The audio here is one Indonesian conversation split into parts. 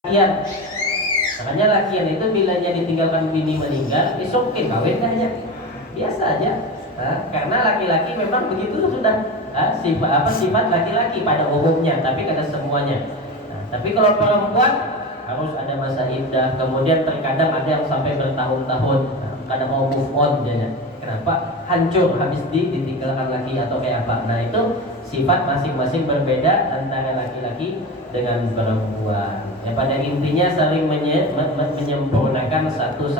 lakian. Makanya lakian itu bila dia ditinggalkan bini meninggal, oke kawin aja, biasa aja. Karena laki-laki memang begitu sudah sifat laki-laki pada umumnya, tapi kada semuanya. Tapi kalau perempuan harus ada masa iddah, kemudian terkadang ada yang sampai bertahun-tahun, kadang mau move on jadinya. Kenapa? Hancur habis ditinggalkan laki atau kayak apa. Nah itu sifat masing-masing berbeda antara laki-laki dengan perempuan. Ya, pada intinya saling menyempurnakan satu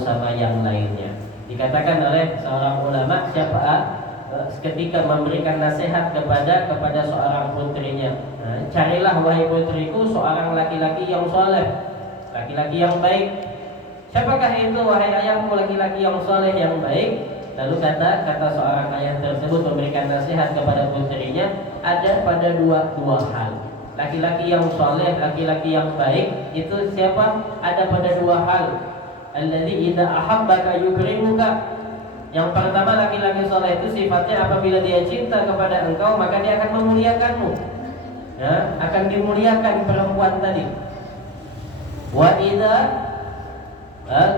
sama yang lainnya. Dikatakan oleh seorang ulama, ketika memberikan nasihat kepada seorang putrinya, carilah wahai putriku seorang laki-laki yang soleh, laki-laki yang baik. Siapakah itu wahai ayahku laki-laki yang soleh yang baik? Lalu kata seorang ayah tersebut memberikan nasihat kepada putrinya, ada pada dua hal. Laki-laki yang soleh, laki-laki yang baik itu siapa? Ada pada dua hal. Alladzi idza ahabbaka yukrimuka. Yang pertama, laki-laki soleh itu sifatnya apabila dia cinta kepada engkau maka dia akan memuliakanmu. Ya, akan dimuliakan perempuan tadi. Wa idza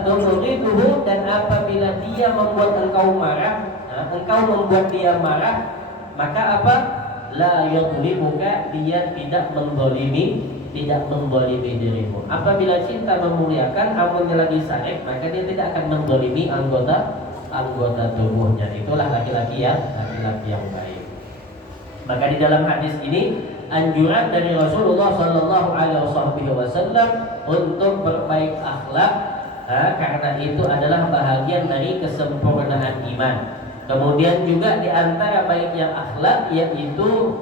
tughiduhu, dan apabila dia membuat engkau marah, engkau membuat dia marah, maka apa? La yadhlimuka, dia tidak menzalimi dirimu. Apabila cinta memuliakan, amunnya lagi sarek, maka dia tidak akan menzalimi anggota tubuhnya. Itulah laki-laki yang baik. Maka di dalam hadis ini anjuran dari Rasulullah Shallallahu Alaihi Wasallam untuk berbaik akhlak, karena itu adalah bahagian dari kesempurnaan iman. Kemudian juga di antara baiknya akhlak yaitu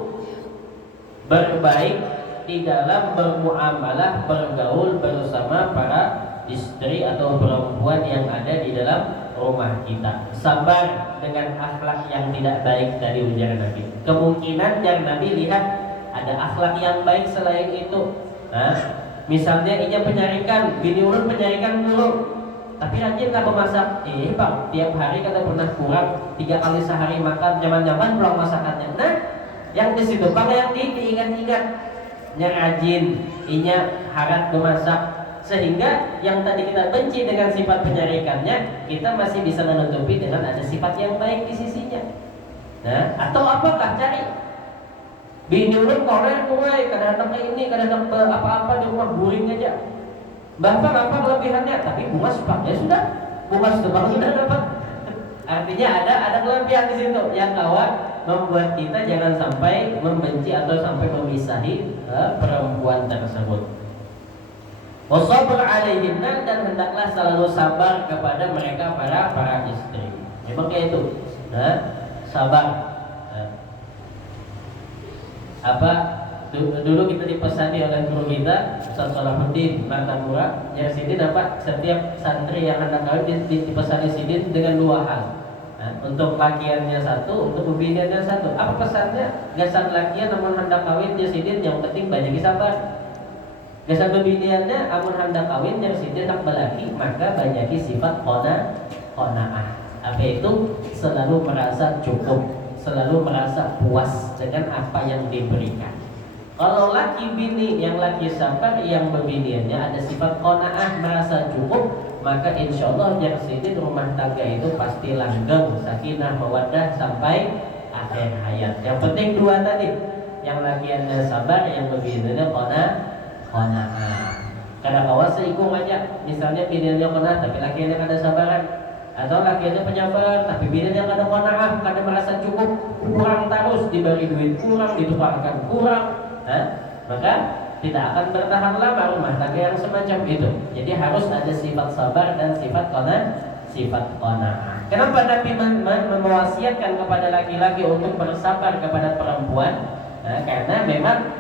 berbaik di dalam bermuamalah, bergaul bersama para istri atau perempuan yang ada di dalam rumah kita. Sabar dengan akhlak yang tidak baik dari ujar Nabi. Kemungkinan yang Nabi lihat ada akhlak yang baik selain itu. Misalnya inya penyarikan, bini ulun penyarikan dulu, tapi rajin nggak memasak. Bang, tiap hari kata pernah kurang 3 kali sehari makan, nyaman-nyaman pulang masakannya. Nah, yang di situ bang yang diingat-ingat, nya rajin, inya harap memasak, sehingga yang tadi kita benci dengan sifat penyarikannya, kita masih bisa menutupi dengan ada sifat yang baik di sisinya. Nah, atau apakah cari bini ulun korek mulai kadang-kadang ini, kadang-kadang apa-apa di rumah buring aja. Bapak apa kelebihannya? Tapi bunga sepak ya sudah, bunga sepak sudah dapat. Artinya ada kelebihan di situ yang kawan membuat kita jangan sampai membenci atau sampai memisahi perempuan tersebut. Wasabr alaihinna, dan hendaklah selalu sabar kepada mereka para istri. Memang kayak itu. Sabar. Dulu kita dipesani oleh guru kita Ustaz Salahuddin Martamura, yang sini dapat setiap santri yang hendak kawin dipesani sini dengan 2 hal. Untuk lakiannya satu, untuk bebiniannya satu. Apa pesannya? Gasan lakian namun hendak kawin dia sidin, yang penting banyak sabar. Gasan bebiniannya amun hendak kawin yang sidin hendak balaki, maka banyak sifat qanaah. Apa itu? Selalu merasa cukup, selalu merasa puas dengan apa yang diberikan. Kalau laki bini, yang laki sabar, yang bebiniannya ada sifat qanaah, merasa cukup, maka insya Allah yang sini rumah tangga itu pasti langgeng, sakinah, mawaddah sampai akhir hayat. Yang penting 2 tadi, yang lakiannya sabar, yang bebiniannya qanaah. Kadang kawas seikung aja, misalnya biniannya qanaah tapi lakiannya kada sabaran, atau lakiannya penyabar tapi biniannya kada qanaah, kada merasa cukup, kurang terus, diberi duit kurang, ditukarkan kurang. Maka tidak akan bertahan lama rumah tangga yang semacam itu. Jadi harus ada sifat sabar dan sifat qanaah. Kenapa Nabi mewasiatkan kepada laki-laki untuk bersabar kepada perempuan? Karena memang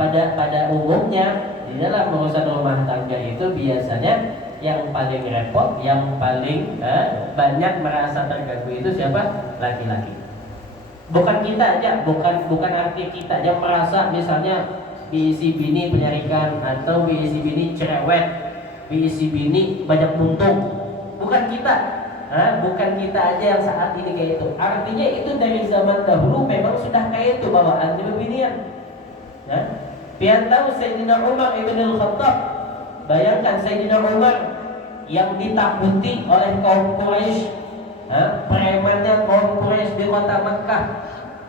pada umumnya di dalam urusan rumah tangga itu biasanya yang paling repot, yang paling banyak merasa terganggu itu siapa? Laki-laki. Bukan kita aja, bukan arti kita aja merasa misalnya si bini penyarikan, atau si bini cerewet, si bini banyak buntung. Bukan kita, bukan kita aja yang saat ini kayak itu. Artinya itu dari zaman dahulu memang sudah kayak itu bawaannya bebinian. Pian tahu Sayyidina Umar ibn al-Khattab. Bayangkan Sayyidina Umar yang ditakuti oleh kaum Quraisy, premannya kaum Quraisy di kota Makkah.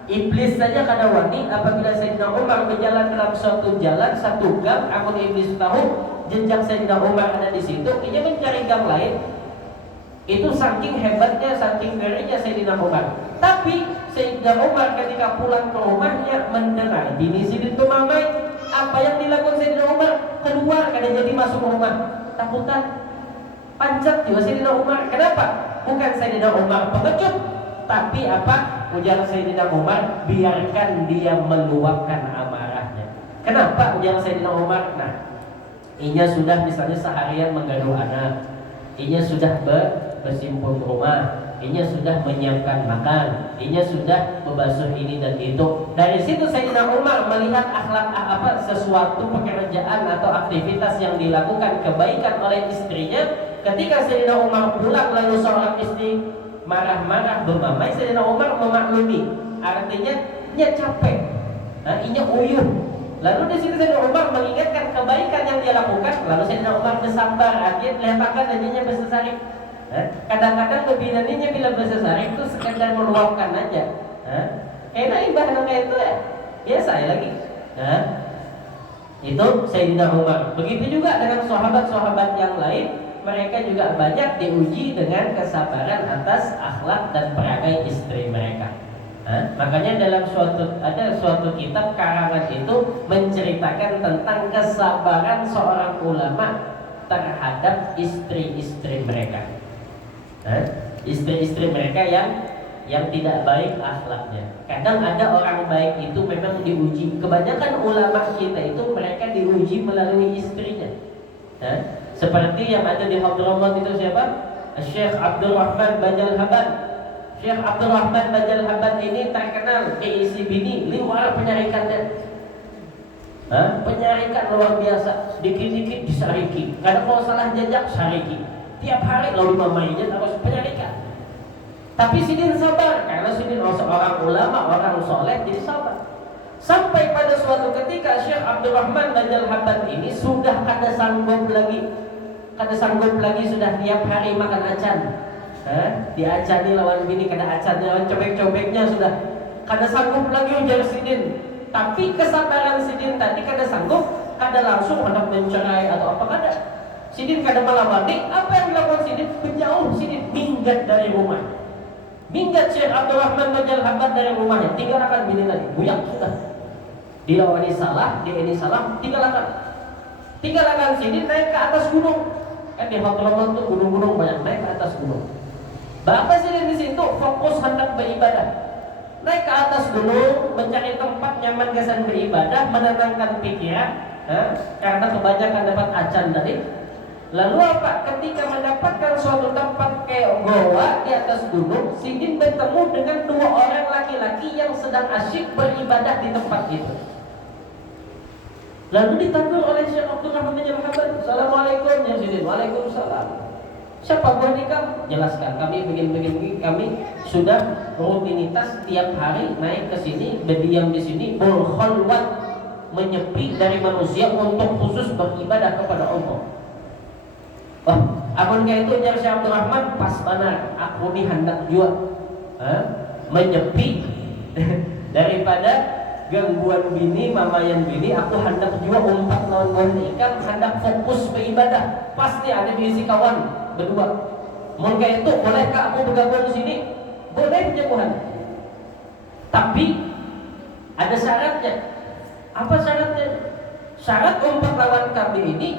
Iblis saja kada wani apabila Sayyidina Umar berjalan dalam suatu jalan, satu gang, amun iblis tahu jejak Sayyidina Umar ada di situ, ia mencari gang lain. Itu saking hebatnya, saking ngerinya Sayyidina Umar. Tapi Sayyidina Umar ketika pulang ke rumahnya mendengar bini Sidin itu mamai. Apa yang dilakukan Sayyidina Umar? Keluar, kada jadi masuk rumah. Takutan, panjat juga Sayyidina Umar. Kenapa? Bukan Sayyidina Umar pengecut, tapi apa? Ujar Sayyidina Umar, biarkan dia meluapkan amarahnya. Kenapa? Ujar Sayyidina Umar, nah, inya sudah misalnya seharian menggaduh anak, inya sudah bersimpul rumah, inya sudah menyiapkan makan, inya sudah membasuh ini dan itu. Dari situ Sayyidina Umar melihat akhlak sesuatu pekerjaan atau aktivitas yang dilakukan kebaikan oleh istrinya. Ketika Sayyidina Umar pulang lalu seorang istri marah-marah bermamai, Sayyidina Umar memaklumi, artinya dia capek, inya uyuh. Lalu di situ Sayyidina Umar mengingatkan kebaikan yang dia lakukan. Lalu Sayyidina Umar bersabar, artinya letakkan aja bersesari. Kadang-kadang kebinaninya bila bersesari itu sekedar meluapkan aja. Enak ibadah kayak itu ya, biasa ya lagi. Itu Sayyidina Umar. Begitu juga dengan sahabat-sahabat yang lain. Mereka juga banyak diuji dengan kesabaran atas akhlak dan perangai istri mereka. Makanya dalam suatu kitab karangan itu menceritakan tentang kesabaran seorang ulama terhadap istri-istri mereka. Istri-istri mereka yang tidak baik akhlaknya. Kadang ada orang baik itu memang diuji. Kebanyakan ulama kita itu mereka diuji melalui istrinya. Seperti yang ada di Hadramaut itu siapa? Syekh Abdul Rahman Bajal Haban. Syekh Abdul Rahman Bajal Haban ini terkenal keisi bini luar penyarikannya. Penyarikan luar biasa. Dikit-dikit disariki. Kadang kalau salah jajak sariki. Tiap hari lalu mamainya terus penyarikan. Tapi Sidin sabar karena Sidin seorang ulama, orang soleh, jadi sabar. Sampai pada suatu ketika Syekh Abdul Rahman Bajal Haban ini sudah kada sanggup lagi sudah tiap hari makan acan. Diacani lawan bini, kada acan lawan cobek-cobeknya sudah kada sanggup lagi ujar Sidin. Tapi kesabaran Sidin tadi kada sanggup, kada langsung hendak mencerai atau apa kada. Sidin kada melawani, apa yang dilakukan Sidin? Menjauh Sidin, minggat dari rumah. Minggat Syekh Abdul Rahman Bajal Haban dari rumahnya, tinggalkan bini tadi, buyak sudah. Dilawani salah, dia ini salah, tinggalkan Sidin naik ke atas gunung. Kan di Hadramaut tuh gunung-gunung banyak, naik ke atas gunung. Bapak Sidin di situ fokus hendak beribadah. Naik ke atas gunung mencari tempat nyaman kesan beribadah, menenangkan pikiran, karena kebanyakan dapat acan tadi. Lalu apa? Ketika mendapatkan suatu tempat kayak goa di atas gunung, Sidin bertemu dengan dua orang laki-laki yang sedang asyik beribadah di tempat itu. Lalu ditegur oleh Syekh Abdul Rahman Bajal Haban. Assalamualaikum ya Sidin. Waalaikumsalam. Siapa buat nikah? Jelaskan. Kami begini, kami sudah rutinitas tiap hari naik ke sini, berdiam di sini, berkhalwat, menyepi dari manusia untuk khusus beribadah kepada Allah. Amun kayak itu jar Syekh Abdul Rahman, pas benar. Aku ni hendak juga menyepi daripada gangguan bini, mamayan bini. Aku hendak juga umpat lawan kawan ikan, hendak fokus beribadah. Pasti ada diisi kawan berdua. Mun kayak itu, bolehkah aku bergabung di sini? Boleh punya Tuhan. Tapi ada syaratnya. Apa syaratnya? Syarat umpat lawan kami ini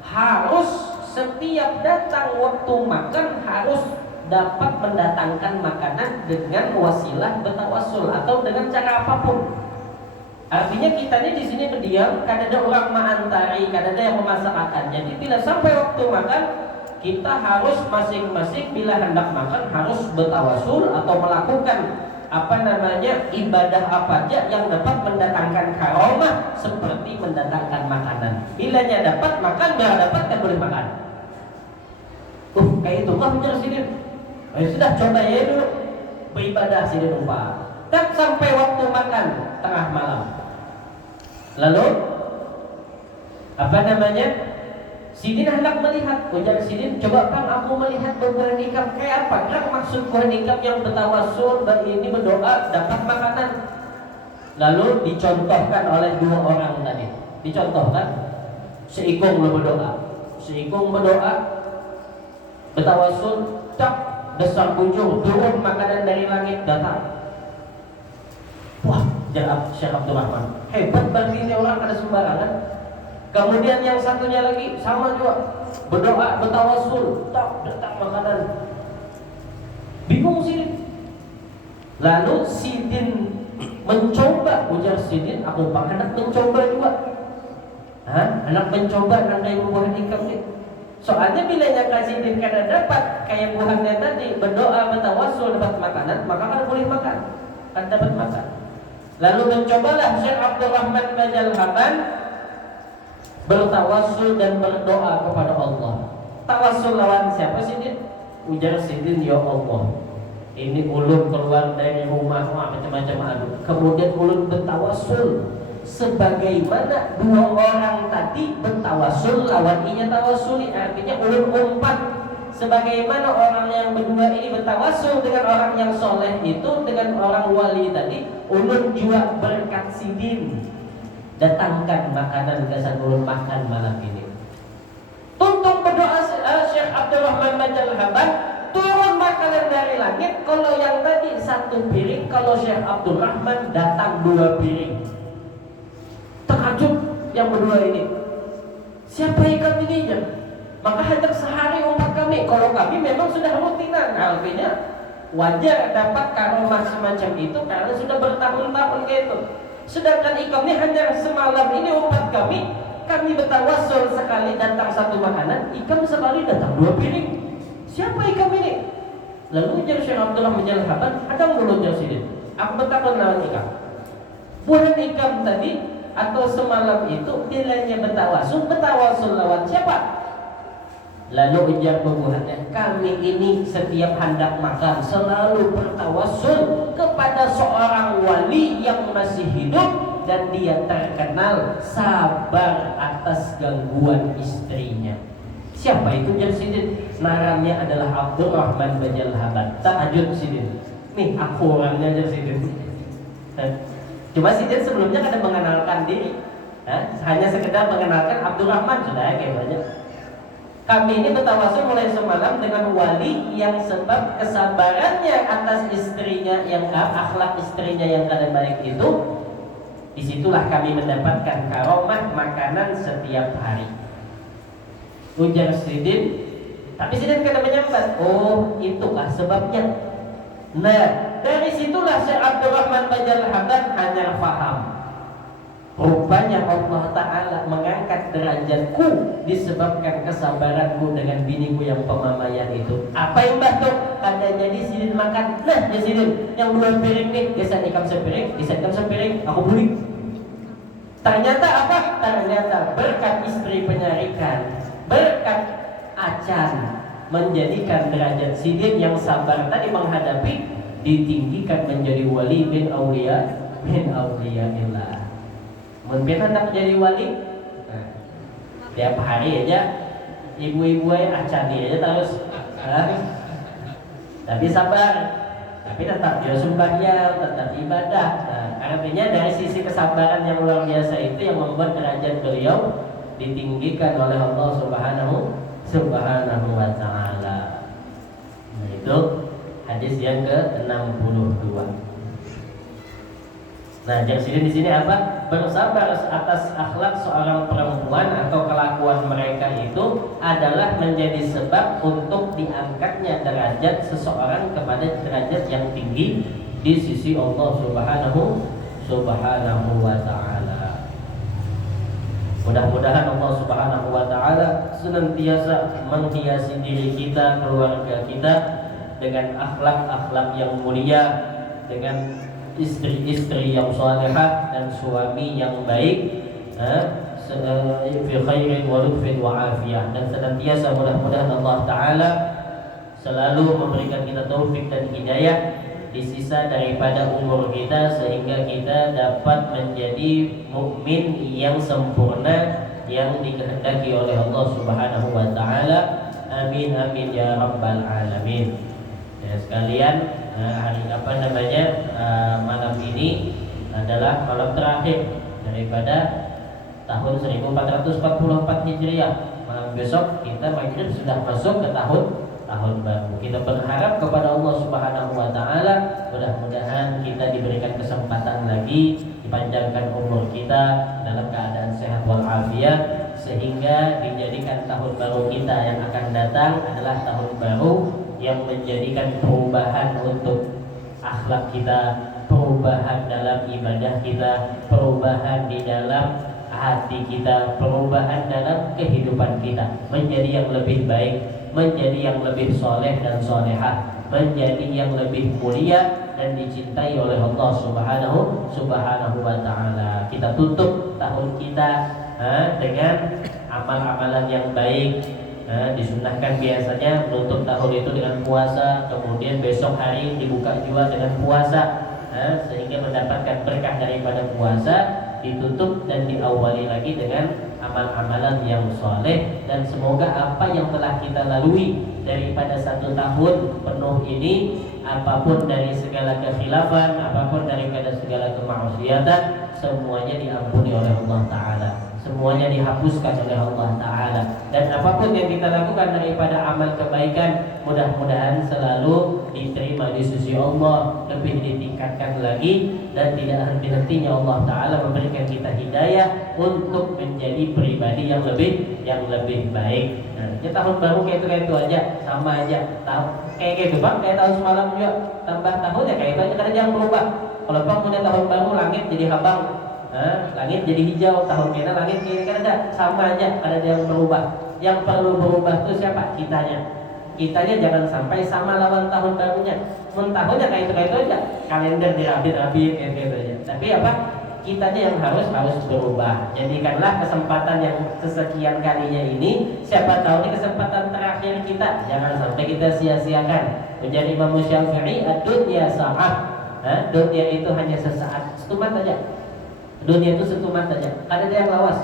harus setiap datang waktu makan harus dapat mendatangkan makanan dengan wasilah bertawasul atau dengan cara apapun. Artinya kita ini di sini berdiam, kada ada orang mengantari, kada ada yang memasakkan. Jadi bila sampai waktu makan, kita harus masing-masing bila hendak makan harus bertawasul atau melakukan ibadah apa aja yang dapat mendatangkan karomah seperti mendatangkan makanan. Bilanya dapat makan, bila dapat kan boleh makan. Kayak itu kah bicara Sidin? Sudah coba ya dulu beribadah Sidin lupa. Dan sampai waktu makan tengah malam. Lalu Apa namanya? Sidin hendak melihat. Ujar Sidin, coba kan aku melihat buah hikam kayak apa? Kan maksud buah hikam yang bertawasul, ini berdoa dapat makanan. Lalu dicontohkan oleh dua orang tadi. Dicontohkan, seikung berdoa, bertawasul, tak besar kunjung turun makanan dari langit datang. Wah, jawab Syekh Abdul Rahman, hebat berarti ini orang ada sembarangan. Kemudian yang satunya lagi sama juga, berdoa, bertawasul, tak datang makanan. Bingung Sidin. Lalu Sidin mencoba, ujar Sidin, aku hendak mencoba juga. Hendak mencoba nandai buah hikam ini. Soalnya bila yang Sidin karena dapat kayak buahnya tadi, berdoa, bertawasul, dapat makanan, maka kan boleh makan, kan dapat makan. Lalu mencobalah Syekh Abdul Rahman Bajalhaban bertawasul dan berdoa kepada Allah. Tawasul lawan siapa Sidin? Ujar Sidin, ya Allah, ini ulun keluar dari rumah, macam-macam adu. Kemudian ulun bertawasul sebagaimana dua orang tadi bertawasul lawan inya tawasuli. Artinya ulun umpat sebagaimana orang yang berdua ini bertawasul dengan orang yang soleh itu dengan orang wali tadi. Ulun juga berkat Sidin datangkan makanan kesan ulun makan malam ini. Tuntung berdoa Syekh Abdul Rahman Bajalhaban, turun makanan dari langit. Kalau yang tadi satu piring, kalau Syekh Abdul Rahman datang 2 piring. Terkejut yang berdua ini, siapa ikan ininya? Maka hanya sehari umat kami. Kalau kami memang sudah rutinan, artinya wajar dapat karomah semacam itu karena sudah bertahun-tahun gitu. Sedangkan ikamnya hanya semalam ini umat kami bertawasul sekali datang satu makanan, ikam sekali datang 2 piring. Siapa ikam ini? Lalu ujar Syekh Abdullah Bajalhaban, ada mulut ujar Sidin, aku bertakon lawan ikam. Buah ikam tadi atau semalam itu bilanya bertawasul lawan siapa? Lalu ujar buahnya, kami ini setiap hendak makan selalu bertawasul kepada seorang wali yang masih hidup dan dia terkenal sabar atas gangguan istrinya. Siapa itu? Ujar Sidin, naramnya adalah Abdul Rahman Bajalhaban. Takjub Sidin, nih aku orangnya. Ujar Sidin. Cuma Sidin sebelumnya kada mengenalkan diri, hanya sekedar mengenalkan Abdul Rahman sudah kayak banyak. Kami ini bertawasul mulai semalam dengan wali yang sebab kesabarannya atas istrinya yang akhlak istrinya yang kada baik itu, disitulah kami mendapatkan karomah makanan setiap hari. Ujar Sidin, tapi Sidin kada menyambat. Oh, itulah sebabnya. Nah, dari situlah Syekh Abdul Rahman Bajalhaban hanya faham. Rupanya Allah Ta'ala mengangkat derajatku disebabkan kesabaranku dengan biniku yang pemamayan itu. Apa yang batuk? Kada jadi Sidin makan. Nah, ya Sidin, yang 2 piring nih, gesan ikam sepiring, aku beli. Ternyata apa? Ternyata berkat istri penyarikan, berkat acan, menjadikan derajat Sidin yang sabar tadi menghadapi ditinggikan menjadi wali bin auliyaillah. Mungkin hendak jadi wali, tiap hari aja ibu-ibu acani aja terus, tapi sabar, tapi tetap dia sembahyang, tetap ibadah. Artinya dari sisi kesabaran yang luar biasa itu yang membuat derajat beliau ditinggikan oleh Allah Subhanahu wa Ta'ala. Nah, itu hadis yang ke-62. Nah, Sidin di sini apa? Bersabar atas akhlak seorang perempuan atau kelakuan mereka itu adalah menjadi sebab untuk diangkatnya derajat seseorang kepada derajat yang tinggi di sisi Allah Subhanahu wa Ta'ala. Mudah-mudahan Allah Subhanahu wa Ta'ala senantiasa menghiasi diri kita, keluarga kita dengan akhlak-akhlak yang mulia, dengan istri-istri yang salihah dan suami yang baik, fi khairin wa lutfin wa afiyah, dan senantiasa mudah-mudahan Allah Ta'ala selalu memberikan kita taufik dan hidayah di sisa daripada umur kita sehingga kita dapat menjadi mukmin yang sempurna yang dikehendaki oleh Allah Subhanahu wa taala. Amin amin ya rabbal alamin. Ya sekalian, malam ini adalah malam terakhir daripada tahun 1444 Hijriah. Malam besok kita maghrib sudah masuk ke tahun baru. Kita berharap kepada Allah Subhanahu wa taala, mudah-mudahan kita diberikan kesempatan lagi, dipanjangkan umur kita dalam keadaan sehat walafiat, sehingga dijadikan tahun baru kita yang akan datang adalah tahun baru yang menjadikan perubahan untuk akhlak kita, perubahan dalam ibadah kita, perubahan di dalam hati kita, perubahan dalam kehidupan kita, menjadi yang lebih baik, menjadi yang lebih soleh dan solehah, menjadi yang lebih mulia dan dicintai oleh Allah Subhanahu wa taala. Kita tutup tahun kita dengan amal-amalan yang baik. Disunahkan biasanya menutup tahun itu dengan puasa, kemudian besok hari dibuka juga dengan puasa, sehingga mendapatkan berkah daripada puasa, ditutup dan diawali lagi dengan amal-amalan yang soleh. Dan semoga apa yang telah kita lalui daripada 1 tahun penuh ini, apapun dari segala kekhilafan, apapun daripada segala kemaksiatan, semuanya diampuni oleh Allah Ta'ala, semuanya dihapuskan oleh Allah Ta'ala. Dan apapun yang kita lakukan daripada amal kebaikan, mudah-mudahan selalu diterima di sisi Allah, lebih ditingkatkan lagi, dan tidak henti-hentinya Allah Ta'ala memberikan kita hidayah untuk menjadi pribadi yang lebih baik. Nah, ya tahun baru kayak itu aja, sama aja. Kayak gitu bang, kayak tahun semalam juga, tambah tahun ya kayak itu aja, karena jangan berubah. Kalau bang punya tahun baru, langit jadi habang, langit jadi hijau, tahun kita langit kiri kan ada, sama aja, ada yang berubah. Yang perlu berubah itu siapa? Kitanya jangan sampai sama lawan tahun barunya. Tahunnya kayak itu aja, kalender dirapit-rapit kayak gitu aja. Tapi apa? Kitanya yang harus berubah. Jadikanlah kesempatan yang kesekian kalinya ini, siapa tahu ini kesempatan terakhir kita, jangan sampai kita sia-siakan. Menjadi Imam Syafi'i, ad-dunya sa'ah. Dunia itu hanya sesaat, setumat aja. Dunia itu setumat aja. Kada ada yang lawas,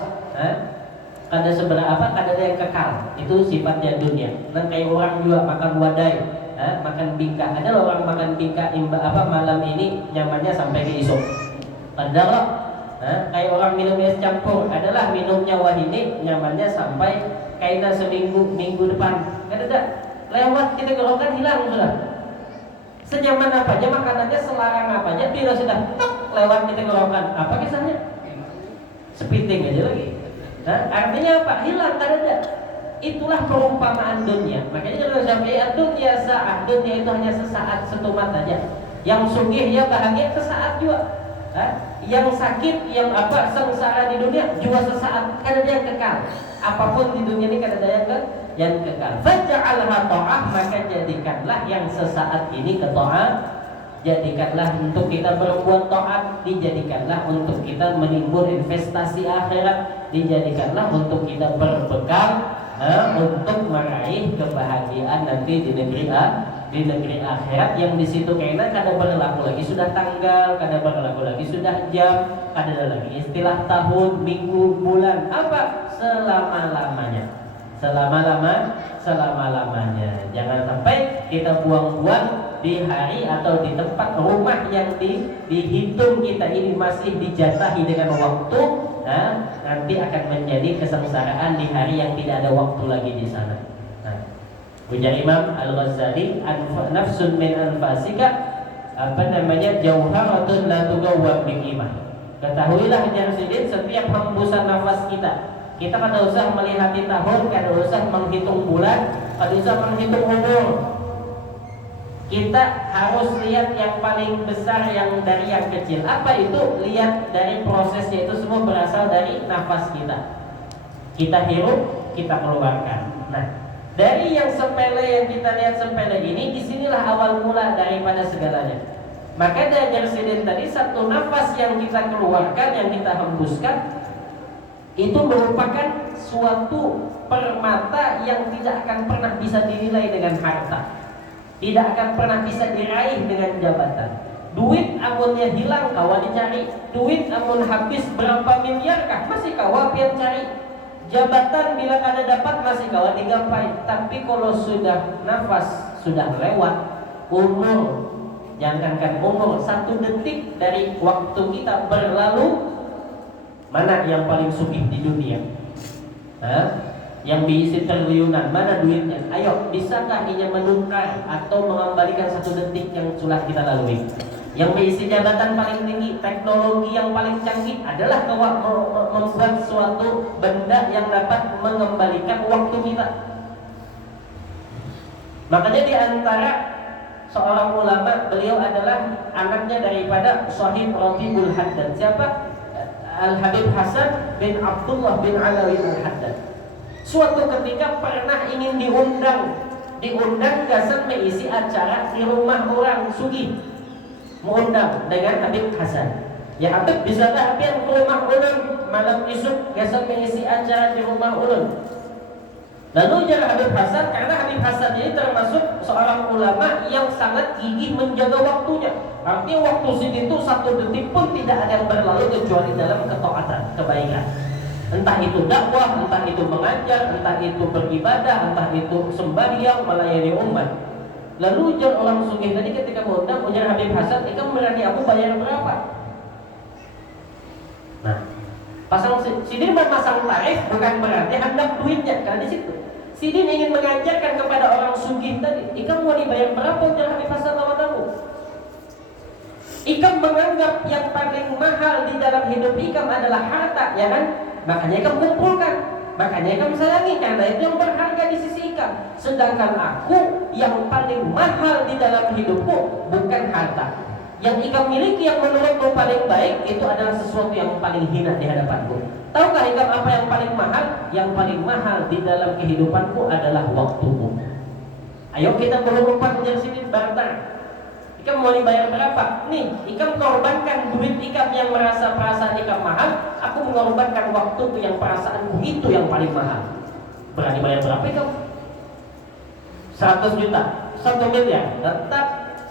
kada seberapa, kada ada yang kekal. Itu sifatnya dunia. Dan kayak orang juga makan wadai, makan bingka. Ada loh orang makan bingka malam ini nyamannya sampai ke esok. Ada loh, kayak orang minum es campur, adalah minumnya wahini nyamannya sampai kayaknya minggu depan. Kada ada, lewat kita gorokan hilang sudah. Senyaman apa aja makanannya, selarang apa aja, bila sudah lewat di tenggorokan, apa kisahnya? Sepiting aja lagi. Artinya apa? Hilang, tak ada. Itulah perumpamaan dunia. Makanya kalau Syafi'i, dunia sa'ah, dunia itu hanya sesaat, setumat aja. Yang sugih ya bahagia sesaat juga. Yang sakit, yang sengsara di dunia juga sesaat, kan ada yang kekal. Apapun di dunia ini kan ada yang kekal. Faj'alha ta'ah, maka jadikanlah yang sesaat ini ketaat. Jadikanlah untuk kita berbuat taat, dijadikanlah untuk kita menimbul investasi akhirat, dijadikanlah untuk kita berbekal untuk meraih kebahagiaan nanti di negeri akhirat, yang di situ kayaknya kada berlaku lagi sudah tanggal, kada berlaku lagi sudah jam, kada ada lagi istilah tahun, minggu, bulan, apa, selama-lamanya. Selama-lamanya. Jangan sampai kita buang-buang di hari atau di tempat rumah yang dihitung kita ini masih dijatahi dengan waktu, nanti akan menjadi kesengsaraan di hari yang tidak ada waktu lagi di sana. Ujar Imam Al-Ghazali, nafsun min anfasika, jauharatun la tugawwa biqimah. Ketahuilah Jarsidin, setiap hembusan nafas kita kada usah melihat tahun, kada usah menghitung bulan, kada usah menghitung umur. Kita harus lihat yang paling besar yang dari yang kecil. Apa itu? Lihat dari prosesnya, itu semua berasal dari nafas kita. Kita hirup, kita keluarkan. Nah, dari yang sepele yang kita lihat sepele ini, disinilah awal mula daripada segalanya. Maka dari Jarsidin tadi, satu nafas yang kita keluarkan, yang kita hembuskan, itu merupakan suatu permata yang tidak akan pernah bisa dinilai dengan harta, tidak akan pernah bisa diraih dengan jabatan. Duit amunnya hilang kawa dicari, duit amun habis berapa miliar kah masih kawa pian cari. Jabatan bila kada dapat masih kawan digapai, tapi kalau sudah nafas sudah lewat, umur, jangankan umur, 1 detik dari waktu kita berlalu, mana yang paling sugih di dunia? Yang diisi triliunan, mana duitnya? Ayo, bisakah ia menukar atau mengembalikan 1 detik yang sudah kita lalui? Yang berisi jabatan paling tinggi, teknologi yang paling canggih adalah membuat suatu benda yang dapat mengembalikan waktu kita. Makanya di antara seorang ulama, beliau adalah anaknya daripada Shahid Ratibul Haddad. Siapa? Al-Habib Hasan bin Abdullah bin Alawi Al-Haddad. Suatu ketika pernah ingin diundang gasan mengisi acara di rumah orang sugih. Mengundang dengan Habib Hasan. Ya Habib, bisakah Habib ke rumah ulun malam esok gasan mengisi acara di rumah ulun? Lalu jangan Habib Hasan, karena Habib Hasan ini termasuk seorang ulama yang sangat gigih menjaga waktunya. Artinya waktu segitu 1 detik pun tidak ada yang berlalu kecuali dalam ketaatan, kebaikan. Entah itu dakwah, entah itu mengajar, entah itu beribadah, entah itu sembahyang, melayani umat. Lalu ujar orang sugih tadi ketika mengundang, ujar Habib Hasan, "Ikam berani aku bayar berapa?" Nah, Sidin memasang tarif bukan berarti hendak duitnya, karena di situ Sidin ingin mengajarkan kepada orang sugih tadi, "Ikam mau dibayar berapa?" Ujar Habib Hasan lawan aku. Ikam menganggap yang paling mahal di dalam hidup ikam adalah harta, ya kan? Makanya ikam kumpulkan, makanya ikam sayangi, karena itu yang berharga di sisi ikam. Sedangkan aku, yang paling mahal di dalam hidupku bukan harta. Yang ikam miliki yang menurutmu paling baik, itu adalah sesuatu yang paling hina di hadapanku. Tahukah ikam apa yang paling mahal? Yang paling mahal di dalam kehidupanku adalah waktuku. Ayo kita berumpan menjadi sini barter. Ikam mau dibayar berapa? Nih, ikam korbankan duit ikam yang merasa perasaan ikam mahal, aku mengorbankan waktuku yang perasaanku itu yang paling mahal. Berani bayar berapa ikam? 100 juta, 1 miliar, tetap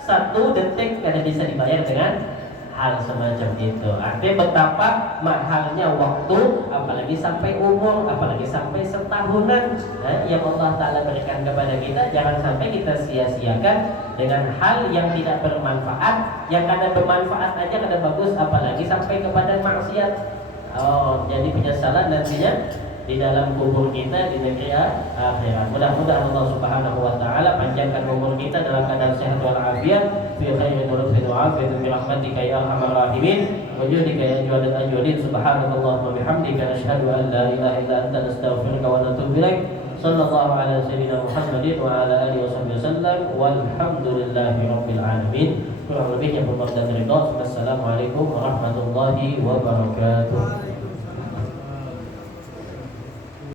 1 detik kada bisa dibayar dengan hal semacam itu. Artinya betapa mahalnya waktu, apalagi sampai umur, apalagi sampai setahunan, yang Allah Ta'ala berikan kepada kita. Jangan sampai kita sia-siakan dengan hal yang tidak bermanfaat. Yang kada bermanfaat aja kada bagus, apalagi sampai kepada maksiat. Jadi penyesalan nantinya di dalam kubur kita di negeri akhirat. Mudah-mudahan Allah Subhanahu wa taala panjangkan umur kita dalam keadaan sehat wal afiat, fi khairin wa afiyatin bi rahmatika ya arhamar rahimin, wa judika ya jawadul ajwadin. Subhanallah wa bihamdika nashhadu an la ilaha illa anta nastaghfiruka wa natubu ilaik. Sallallahu ala sayyidina Muhammadin wa ala alihi wasallam walhamdulillahi rabbil alamin. Kurang lebihnya bermanfaat dari Allah. Wassalamualaikum warahmatullahi wabarakatuh.